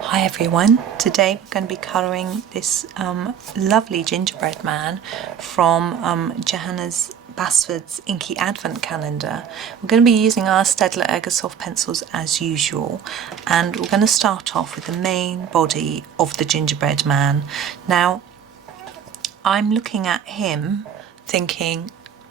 Hi everyone, today we're going to be colouring this lovely gingerbread man from Johanna Basford's Inky Advent Calendar. We're going to be using our Staedtler Ergosoft pencils as usual, and we're going to start off with the main body of the gingerbread man. Now I'm looking at him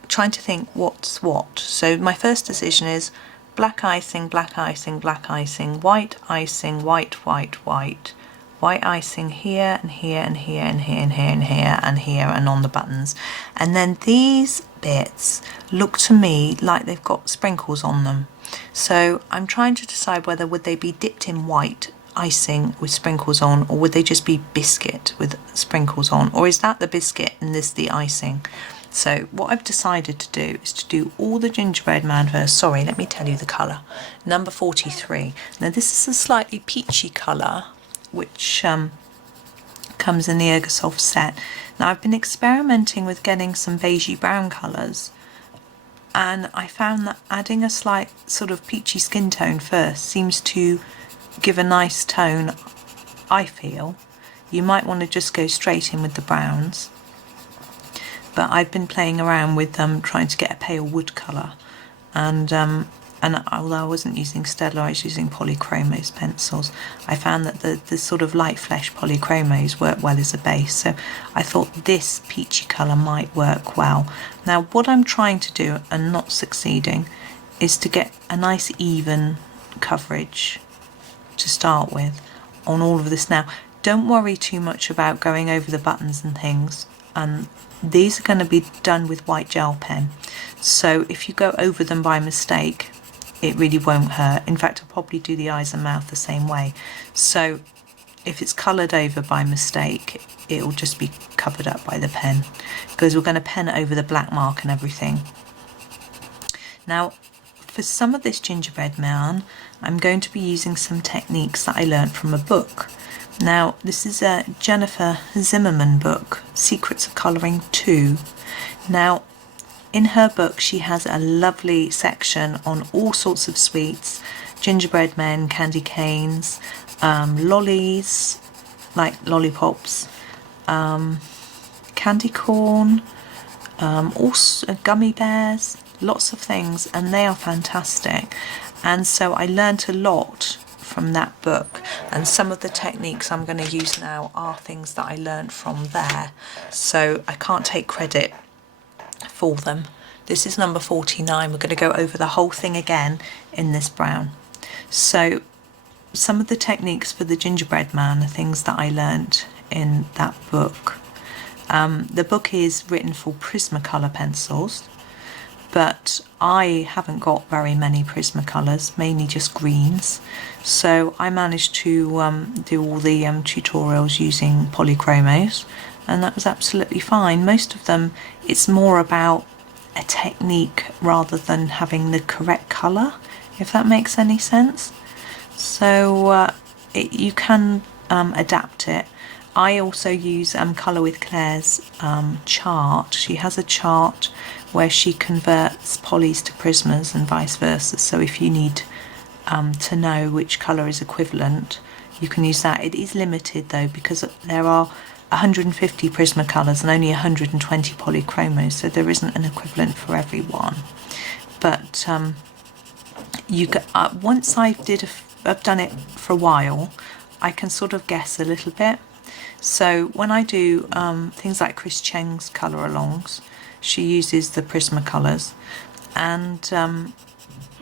trying to think what's what. So my first decision is black icing, black icing, black icing, white icing, white, white, white, white icing here and here and here and here and here and here and here and on the buttons. And then these bits look to me like they've got sprinkles on them. So I'm trying to decide whether would they be dipped in white icing with sprinkles on, or would they just be biscuit with sprinkles on, or is that the biscuit and this the icing? So what I've decided to do is to do all the gingerbread man first. Sorry, let me tell you the colour. Number 43. Now this is a slightly peachy colour which comes in the Ergosoft set. Now I've been experimenting with getting some beigey brown colours, and I found that adding a slight sort of peachy skin tone first seems to give a nice tone, I feel. You might want to just go straight in with the browns. But I've been playing around with trying to get a pale wood colour, and although I wasn't using Staedtler, I was using polychromos pencils. I found that the sort of light flesh polychromos work well as a base, so I thought this peachy colour might work well. Now what I'm trying to do, and not succeeding, is to get a nice even coverage to start with on all of this. Now don't worry too much about going over the buttons and things, and these are going to be done with white gel pen, so if you go over them by mistake it really won't hurt. In fact, I'll probably do the eyes and mouth the same way, so if it's coloured over by mistake it'll just be covered up by the pen, because we're going to pen over the black mark and everything. Now for some of this gingerbread man I'm going to be using some techniques that I learned from a book. Now this is a Jennifer Zimmerman book, Secrets of Colouring 2. Now in her book she has a lovely section on all sorts of sweets, gingerbread men, candy canes, lollies like lollipops, candy corn, also gummy bears, lots of things, and they are fantastic. And so I learnt a lot from that book, and some of the techniques I'm going to use now are things that I learned from there, so I can't take credit for them. This is number 49. We're going to go over the whole thing again in this brown. So some of the techniques for the gingerbread man are things that I learnt in that book. The book is written for Prismacolor pencils, but I haven't got very many Prismacolors, mainly just greens. So I managed to do all the tutorials using polychromos, and that was absolutely fine. Most of them, it's more about a technique rather than having the correct colour, if that makes any sense. So you can adapt it. I also use Colour with Claire's chart. She has a chart where she converts polys to prismas and vice versa, so if you need to know which colour is equivalent you can use that. It is limited though, because there are 150 Prismacolors and only 120 polychromos, so there isn't an equivalent for everyone. But once I've done it for a while, I can sort of guess a little bit. So when I do things like Chris Cheng's colour alongs, she uses the Prismacolors, and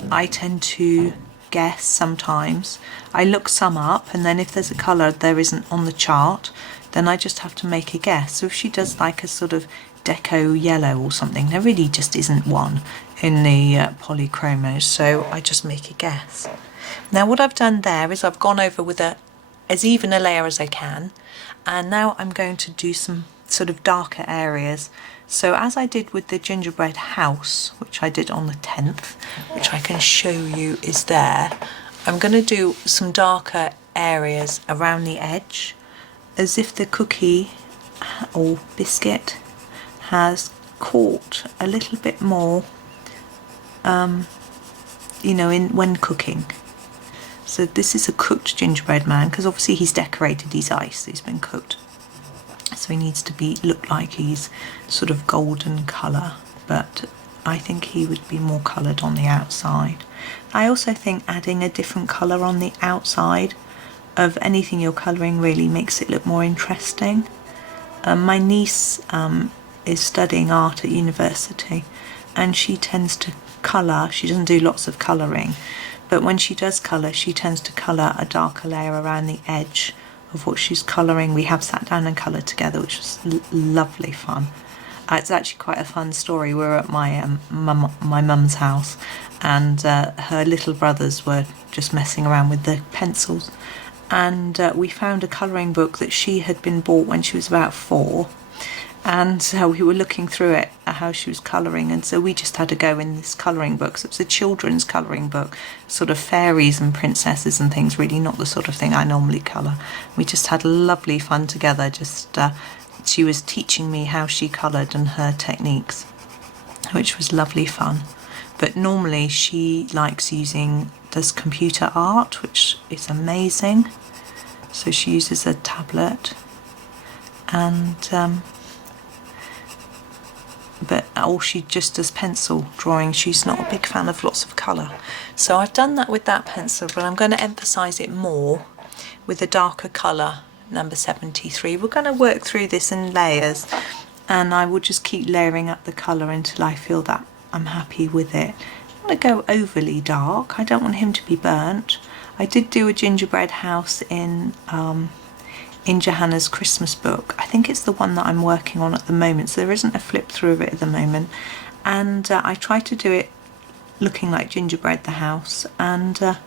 I tend to guess sometimes. I look some up, and then if there's a colour there isn't on the chart, then I just have to make a guess. So if she does like a sort of deco yellow or something, there really just isn't one in the polychromos, so I just make a guess. Now what I've done there is I've gone over with as even a layer as I can, and now I'm going to do some sort of darker areas. So as I did with the gingerbread house, which I did on the 10th, which I can show you is there, I'm going to do some darker areas around the edge, as if the cookie or biscuit has caught a little bit more, you know, when cooking. So this is a cooked gingerbread man, because obviously he's decorated, he's ice, he's been cooked. So he needs to look like he's sort of golden colour, but I think he would be more coloured on the outside. I also think adding a different colour on the outside of anything you're colouring really makes it look more interesting. My niece is studying art at university, and she tends to colour. She doesn't do lots of colouring, but when she does colour, she tends to colour a darker layer around the edge of what she's colouring. We have sat down and coloured together, which was lovely fun. It's actually quite a fun story. We were at my mum's house, and her little brothers were just messing around with the pencils, and we found a colouring book that she had been bought when she was about 4, and we were looking through it at how she was colouring, and so we just had to go in this colouring book. So it's a children's colouring book, sort of fairies and princesses and things, really not the sort of thing I normally colour. We just had lovely fun together. Just she was teaching me how she coloured and her techniques, which was lovely fun. But normally she does computer art, which is amazing. So she uses a tablet, and or she just does pencil drawing. She's not a big fan of lots of colour. So I've done that with that pencil, but I'm going to emphasise it more with a darker colour, number 73. We're going to work through this in layers, and I will just keep layering up the colour until I feel that I'm happy with it. I don't want to go overly dark. I don't want him to be burnt. I did do a gingerbread house in Johanna's Christmas book. I think it's the one that I'm working on at the moment, so there isn't a flip through of it at the moment. And I tried to do it looking like Gingerbread the house, and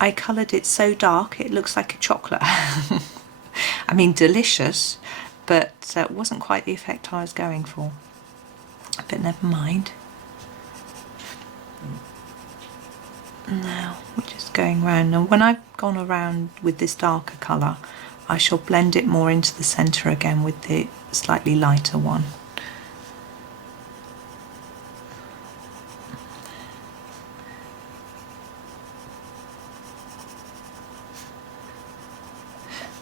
I coloured it so dark it looks like a chocolate. I mean, delicious, but it wasn't quite the effect I was going for. But never mind. Now we're just going round, and when I've gone around with this darker colour, I shall blend it more into the centre again with the slightly lighter one.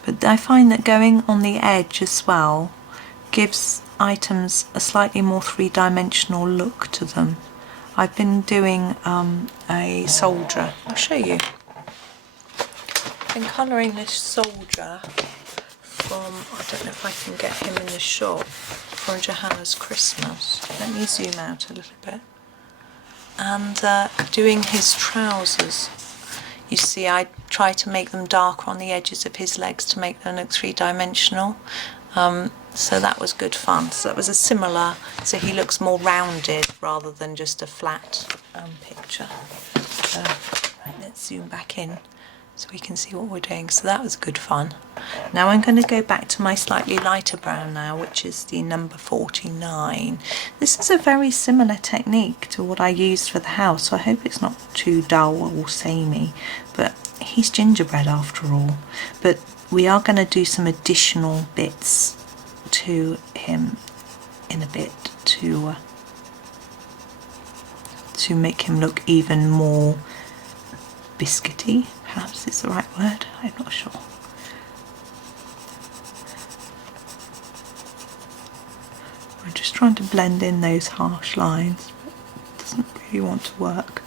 But I find that going on the edge as well gives items a slightly more three-dimensional look to them. I've been doing a soldier. I'll show you. I've been colouring this soldier from, I don't know if I can get him in the shop, from Johanna's Christmas. Let me zoom out a little bit. And doing his trousers. You see, I try to make them darker on the edges of his legs to make them look three-dimensional. So that was good fun. So that was a similar, so he looks more rounded rather than just a flat picture. Right, let's zoom back in so we can see what we're doing. So that was good fun. Now I'm going to go back to my slightly lighter brown now, which is the number 49. This is a very similar technique to what I used for the house, so I hope it's not too dull or samey, but he's gingerbread after all. But we are going to do some additional bits to him in a bit to make him look even more biscuity, perhaps is the right word, I'm not sure. I'm just trying to blend in those harsh lines, but it doesn't really want to work.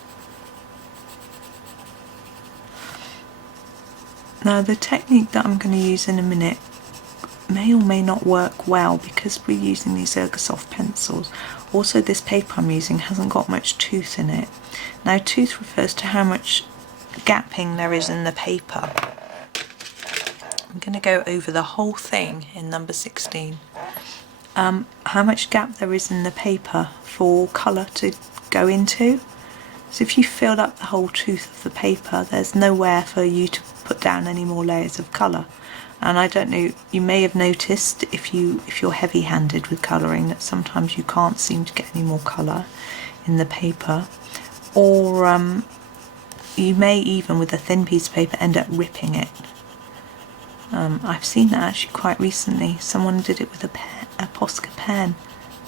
Now the technique that I'm going to use in a minute may or may not work well because we're using these Ergosoft pencils. Also, this paper I'm using hasn't got much tooth in it. Now tooth refers to how much gapping there is in the paper. I'm going to go over the whole thing in number 16. How much gap there is in the paper for colour to go into. So if you filled up the whole tooth of the paper, there's nowhere for you to put down any more layers of colour. And I don't know, you may have noticed if you're heavy-handed with colouring that sometimes you can't seem to get any more colour in the paper, or you may even with a thin piece of paper end up ripping it. I've seen that actually quite recently. Someone did it with a Posca pen,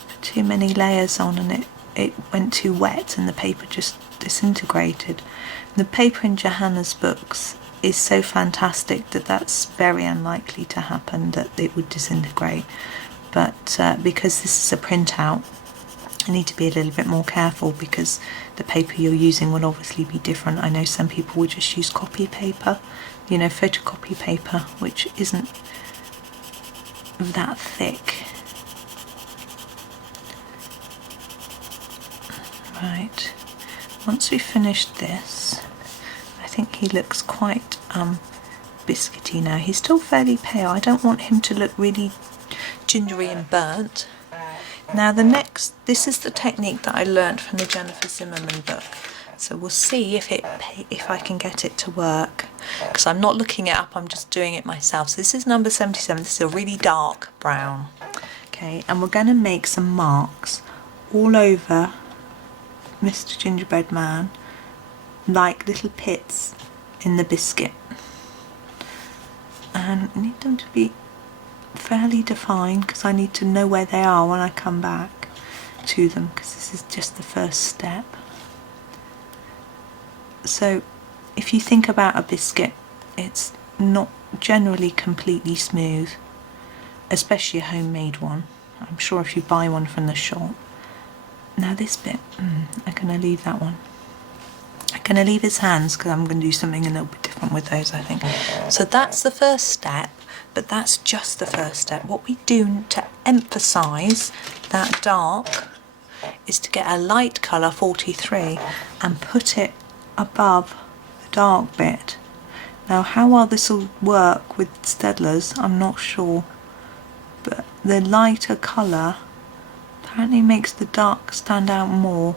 put too many layers on and it went too wet and the paper just disintegrated. The paper in Johanna's books is so fantastic that that's very unlikely to happen, that it would disintegrate. But because this is a printout, I need to be a little bit more careful because the paper you're using will obviously be different. I know some people would just use copy paper, you know, photocopy paper, which isn't that thick. Right, once we've finished this, I think he looks quite biscuity now. He's still fairly pale. I don't want him to look really gingery and burnt. Now this is the technique that I learned from the Jennifer Zimmerman book. So we'll see if I can get it to work, because I'm not looking it up, I'm just doing it myself. So this is number 77. This is a really dark brown. Okay, and we're going to make some marks all over Mr. Gingerbread Man, like little pits in the biscuit. And I need them to be fairly defined because I need to know where they are when I come back to them, because this is just the first step. So if you think about a biscuit, it's not generally completely smooth, especially a homemade one. I'm sure if you buy one from the shop. Now this bit, I'm going to leave that one. I'm going to leave his hands because I'm going to do something a little bit different with those, I think. So that's the first step, but that's just the first step. What we do to emphasise that dark is to get a light colour 43 and put it above the dark bit. Now how well this will work with Staedtlers, I'm not sure, but the lighter colour apparently makes the dark stand out more,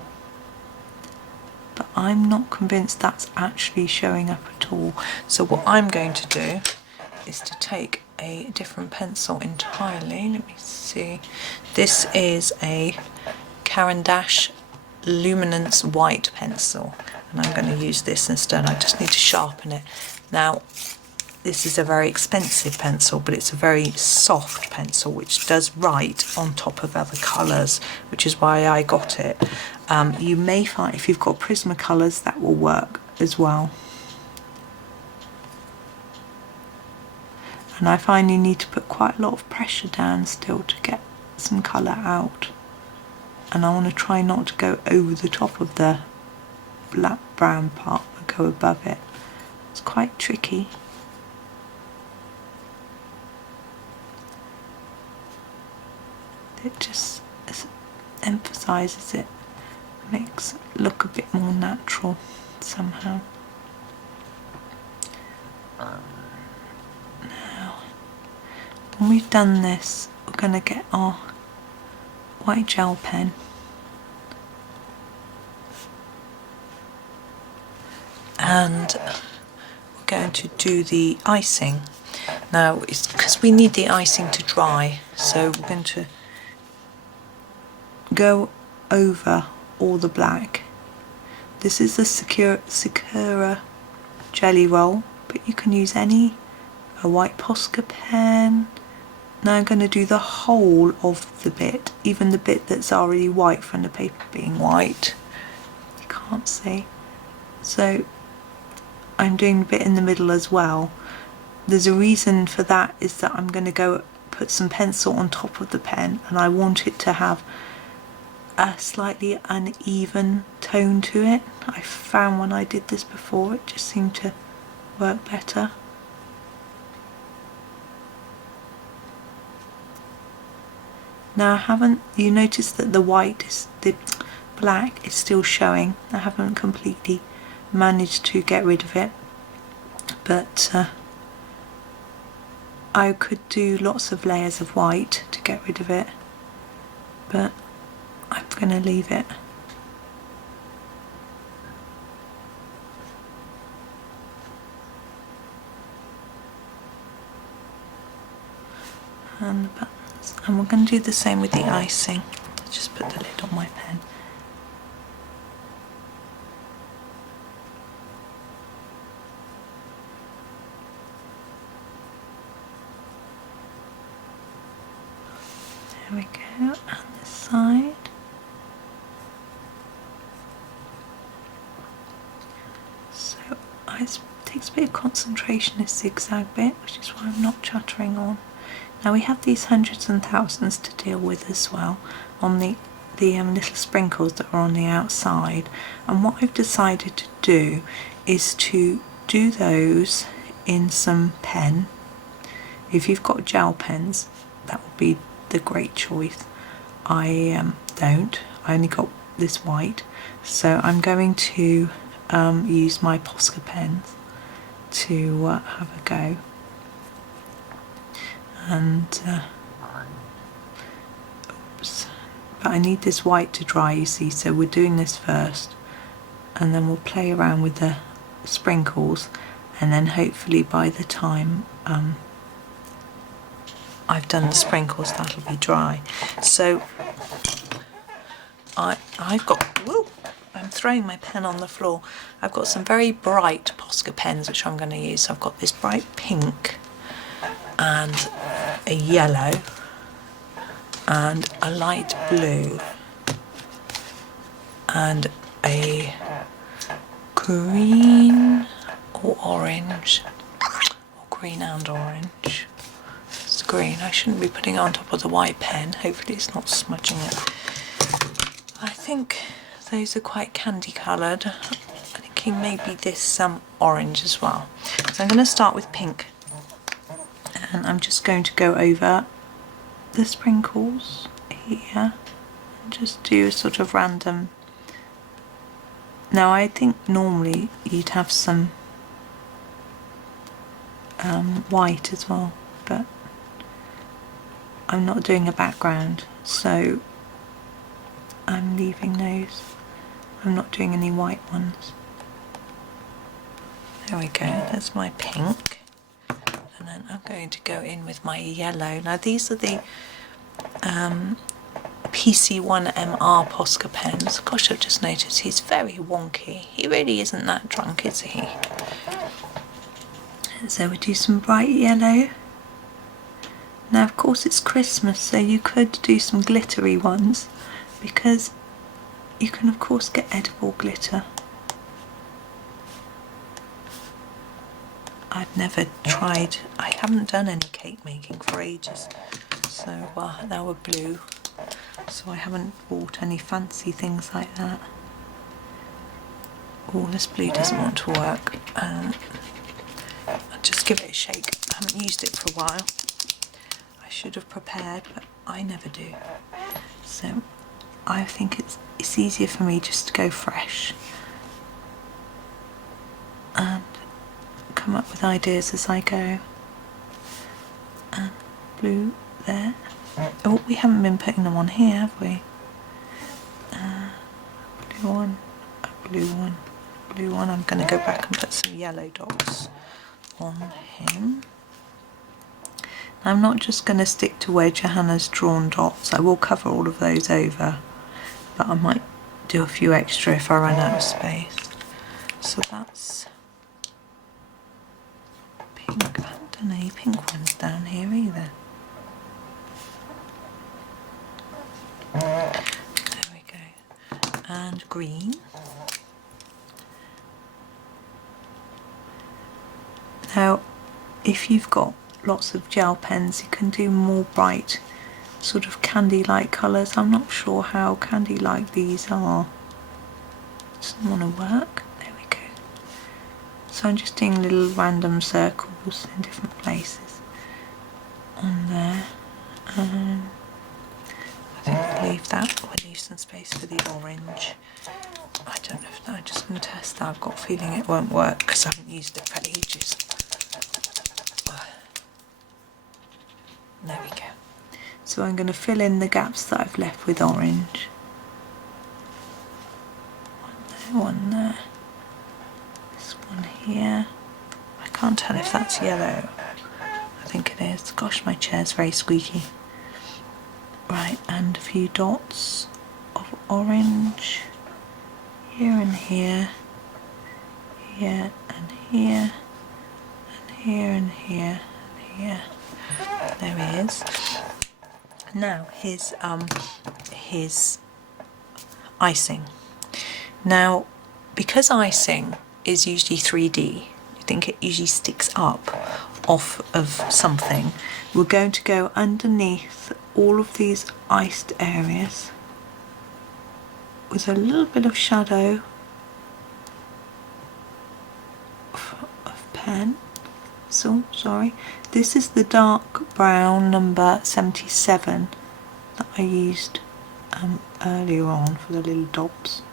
but I'm not convinced that's actually showing up at all. So what I'm going to do is to take a different pencil entirely. Let me see. This is a Caran d'Ache Luminance white pencil, and I'm going to use this instead. I just need to sharpen it. Now this is a very expensive pencil, but it's a very soft pencil which does write on top of other colours, which is why I got it. You may find if you've got Prismacolors that will work as well. And I find you need to put quite a lot of pressure down still to get some colour out. And I want to try not to go over the top of the black brown part, but go above it. It's quite tricky. It just emphasises it, makes it look a bit more natural somehow. Now, when we've done this, we're going to get our white gel pen and we're going to do the icing. Now, it's because we need the icing to dry, so we're going to go over all the black. This is the Sakura jelly roll, but you can use a white Posca pen. Now I'm going to do the whole of the bit, even the bit that's already white from the paper being white. You can't see. So I'm doing a bit in the middle as well. There's a reason for that, is that I'm going to go put some pencil on top of the pen, and I want it to have a slightly uneven tone to it. I found when I did this before it just seemed to work better. Now you notice that the black is still showing. I haven't completely managed to get rid of it, but I could do lots of layers of white to get rid of it, but I'm going to leave it. And the buttons. And we're going to do the same with the icing. Just put the lid on my pen. There we go, and this side. So I takes a bit of concentration, this zigzag bit, which is why I'm not chattering on. Now we have these hundreds and thousands to deal with as well on the little sprinkles that are on the outside, and what I've decided to do is to do those in some pen. If you've got gel pens, that would be the great choice. I don't. I only got this white, so I'm going to use my Posca pens to have a go. And oops, but I need this white to dry, you see, so we're doing this first, and then we'll play around with the sprinkles, and then hopefully by the time I've done the sprinkles, that'll be dry. So I've got, whoa, I'm throwing my pen on the floor. I've got some very bright Posca pens which I'm going to use. So I've got this bright pink and a yellow and a light blue and a green or orange, or green and orange. It's green. I shouldn't be putting it on top of the white pen. Hopefully it's not smudging it. I think those are quite candy coloured. I'm thinking maybe this orange as well. So I'm going to start with pink, and I'm just going to go over the sprinkles here and just do a sort of random. Now I think normally you'd have some white as well, but I'm not doing a background, so I'm leaving those. I'm not doing any white ones. There we go, that's my pink. And then I'm going to go in with my yellow. Now these are the PC1MR Posca pens. Gosh, I've just noticed he's very wonky. He really isn't that drunk, is he? So we do some bright yellow. Now of course it's Christmas, so you could do some glittery ones, because you can of course get edible glitter. I've never tried, I haven't done any cake making for ages, so now we're blue, so I haven't bought any fancy things like that. Oh, this blue doesn't want to work. I'll just give it a shake. I haven't used it for a while. I should have prepared, but I never do. So I think it's easier for me just to go fresh and come up with ideas as I go. And blue there. Oh, we haven't been putting them on here, have we? Blue one, a blue one, blue one. I'm going to go back and put some yellow dots on him. I'm not just going to stick to where Johanna's drawn dots. I will cover all of those over, but I might do a few extra if I run out of space. So that's pink. I haven't done any pink ones down here either. There we go. And green. Now, if you've got lots of gel pens, you can do more bright sort of candy-like colours. I'm not sure how candy-like these are. Doesn't want to work. There we go. So I'm just doing little random circles in different places on there. I think we'll leave that. We'll leave some space for the orange. I don't know if I'm just going to test that. I've got a feeling it won't work because I haven't used it for ages. There we go. So I'm going to fill in the gaps that I've left with orange. One there. This one here. I can't tell if that's yellow. I think it is. Gosh, my chair's very squeaky. Right, and a few dots of orange here and here, here and here, and here and here and here. There he is. Now his icing. Now, because icing is usually 3D, think it usually sticks up off of something. We're going to go underneath all of these iced areas with a little bit of shadow of pen. So sorry, this is the dark brown number 77 that I used earlier on for the little dots.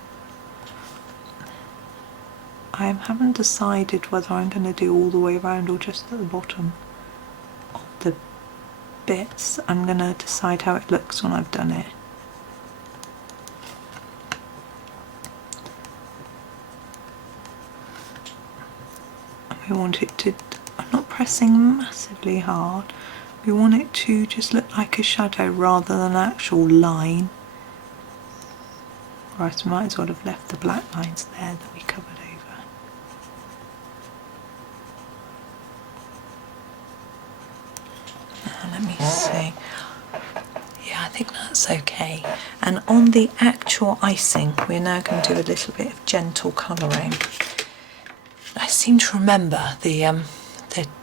I haven't decided whether I'm going to do all the way around or just at the bottom of the bits. I'm going to decide how it looks when I've done it. We want it to, I'm not pressing massively hard, we want it to just look like a shadow rather than an actual line. Or else we might as well have left the black lines there that we covered over. Now let me see. Yeah, I think that's okay. And on the actual icing, we're now going to do a little bit of gentle colouring. I seem to remember the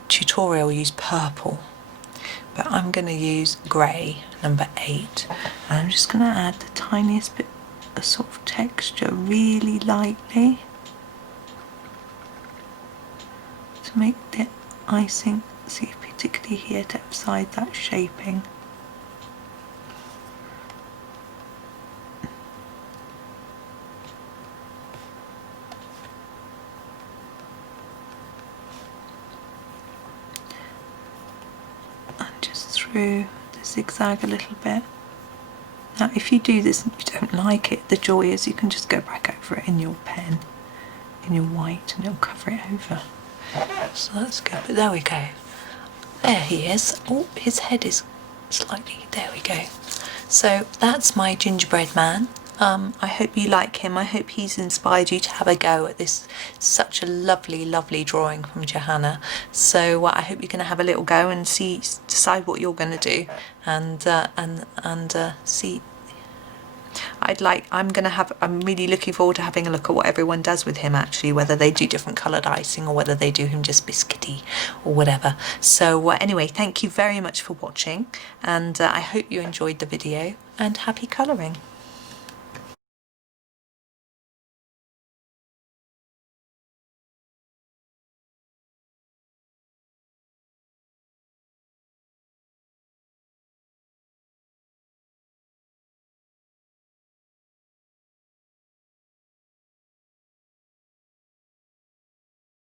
tutorial used purple, but I'm going to use grey, number 8, and I'm just going to add the tiniest bit of sort of texture really lightly to make the icing, see, particularly here, to emphasise that shaping. Through the zigzag a little bit. Now if you do this and you don't like it, the joy is you can just go back over it in your pen, in your white, and it'll cover it over. So that's good, but there we go. There he is. Oh, his head is slightly, there we go. So that's my gingerbread man. I hope you like him. I hope he's inspired you to have a go at this. Such a lovely, lovely drawing from Johanna. So I hope you're going to have a little go and decide what you're going to do, and see. I'm really looking forward to having a look at what everyone does with him, actually, whether they do different coloured icing or whether they do him just biscuity or whatever. So anyway, thank you very much for watching, and I hope you enjoyed the video, and happy colouring.